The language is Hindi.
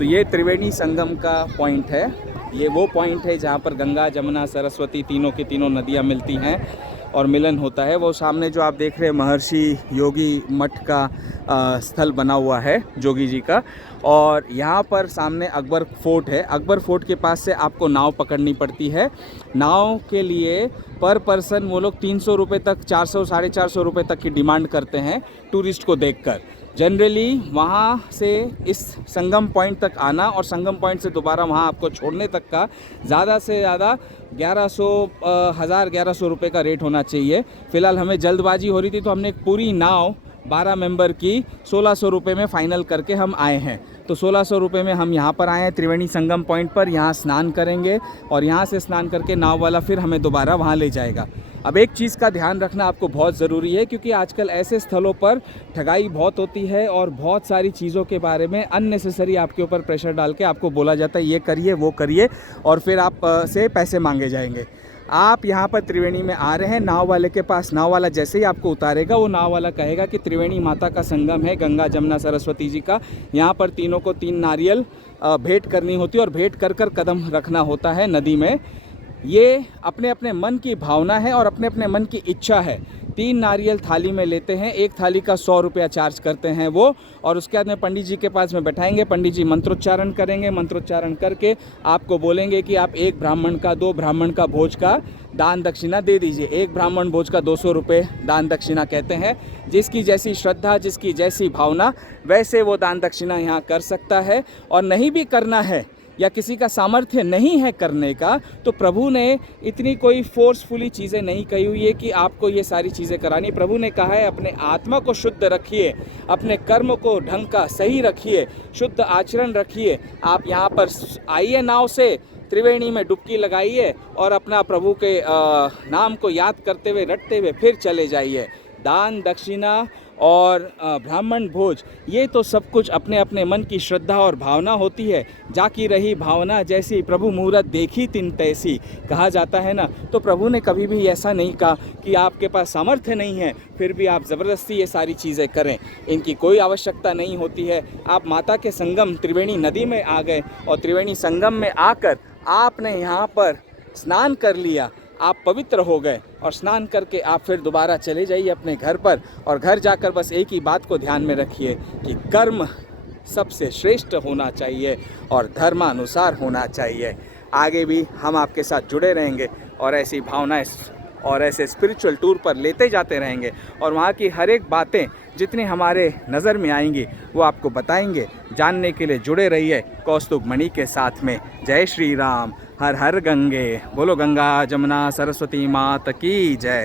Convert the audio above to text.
तो ये त्रिवेणी संगम का पॉइंट है। ये वो पॉइंट है जहाँ पर गंगा, जमुना, सरस्वती तीनों की तीनों नदियाँ मिलती हैं और मिलन होता है। वो सामने जो आप देख रहे हैं महर्षि योगी मठ का स्थल बना हुआ है, जोगी जी का। और यहाँ पर सामने अकबर फोर्ट है। अकबर फोर्ट के पास से आपको नाव पकड़नी पड़ती है। नाव के लिए पर पर्सन वो लोग 300 रुपये तक, 400 450 रुपये तक की डिमांड करते हैं टूरिस्ट को देखकर। जनरली वहाँ से इस संगम पॉइंट तक आना और संगम पॉइंट से दोबारा वहाँ आपको छोड़ने तक का ज़्यादा से ज़्यादा 1100 रुपये का रेट होना चाहिए। फ़िलहाल हमें जल्दबाजी हो रही थी तो हमने एक पूरी नाव 12 मेंबर की 1600 रुपये में फ़ाइनल करके हम आए हैं। तो 1600 रुपये में हम यहाँ पर आए हैं त्रिवेणी संगम पॉइंट पर। यहाँ स्नान करेंगे और यहाँ से स्नान करके नाव वाला फिर हमें दोबारा वहाँ ले जाएगा। अब एक चीज़ का ध्यान रखना आपको बहुत ज़रूरी है, क्योंकि आजकल ऐसे स्थलों पर ठगाई बहुत होती है और बहुत सारी चीज़ों के बारे में अननेसेसरी आपके ऊपर प्रेशर डाल के आपको बोला जाता है ये करिए वो करिए, और फिर आप से पैसे मांगे जाएंगे। आप यहाँ पर त्रिवेणी में आ रहे हैं, नाव वाले के पास, नाव वाला जैसे ही आपको उतारेगा वो नाव वाला कहेगा कि त्रिवेणी माता का संगम है, गंगा जमुना सरस्वती जी का। यहाँ पर तीनों को 3 नारियल भेंट करनी होती है और भेंट कर कर कदम रखना होता है नदी में। ये अपने अपने मन की भावना है और अपने अपने मन की इच्छा है। 3 नारियल थाली में लेते हैं, एक थाली का 100 रुपया चार्ज करते हैं वो, और उसके बाद में पंडित जी के पास में बैठाएंगे। पंडित जी मंत्रोच्चारण करेंगे, मंत्रोच्चारण करके आपको बोलेंगे कि आप 1 ब्राह्मण का, 2 ब्राह्मण का भोज का दान दक्षिणा दे दीजिए। 1 ब्राह्मण भोज का 200 रुपये दान दक्षिणा कहते हैं। जिसकी जैसी श्रद्धा, जिसकी जैसी भावना, वैसे वो दान दक्षिणा यहाँ कर सकता है। और नहीं भी करना है या किसी का सामर्थ्य नहीं है करने का, तो प्रभु ने इतनी कोई फोर्सफुली चीज़ें नहीं कही हुई है कि आपको ये सारी चीज़ें करानी। प्रभु ने कहा है अपने आत्मा को शुद्ध रखिए, अपने कर्म को ढंग का सही रखिए, शुद्ध आचरण रखिए। आप यहाँ पर आइए, नाव से त्रिवेणी में डुबकी लगाइए और अपना प्रभु के नाम को याद करते हुए, रटते हुए फिर चले जाइए। दान दक्षिणा और ब्राह्मण भोज, ये तो सब कुछ अपने अपने मन की श्रद्धा और भावना होती है। जाकी रही भावना जैसी, प्रभु मुहूर्त देखी तिन तैसी, कहा जाता है ना। तो प्रभु ने कभी भी ऐसा नहीं कहा कि आपके पास सामर्थ्य नहीं है फिर भी आप ज़बरदस्ती ये सारी चीज़ें करें। इनकी कोई आवश्यकता नहीं होती है। आप माता के संगम त्रिवेणी नदी में आ गए और त्रिवेणी संगम में आकर आपने यहाँ पर स्नान कर लिया, आप पवित्र हो गए, और स्नान करके आप फिर दोबारा चले जाइए अपने घर पर। और घर जाकर बस एक ही बात को ध्यान में रखिए कि कर्म सबसे श्रेष्ठ होना चाहिए और धर्मानुसार होना चाहिए। आगे भी हम आपके साथ जुड़े रहेंगे और ऐसी भावनाएं और ऐसे स्पिरिचुअल टूर पर लेते जाते रहेंगे, और वहाँ की हर एक बातें जितनी हमारे नज़र में आएंगी वो आपको बताएंगे। जानने के लिए जुड़े रहिए कौस्तुभ मणि के साथ में। जय श्री राम, हर हर गंगे। बोलो गंगा जमुना सरस्वती माता की जय।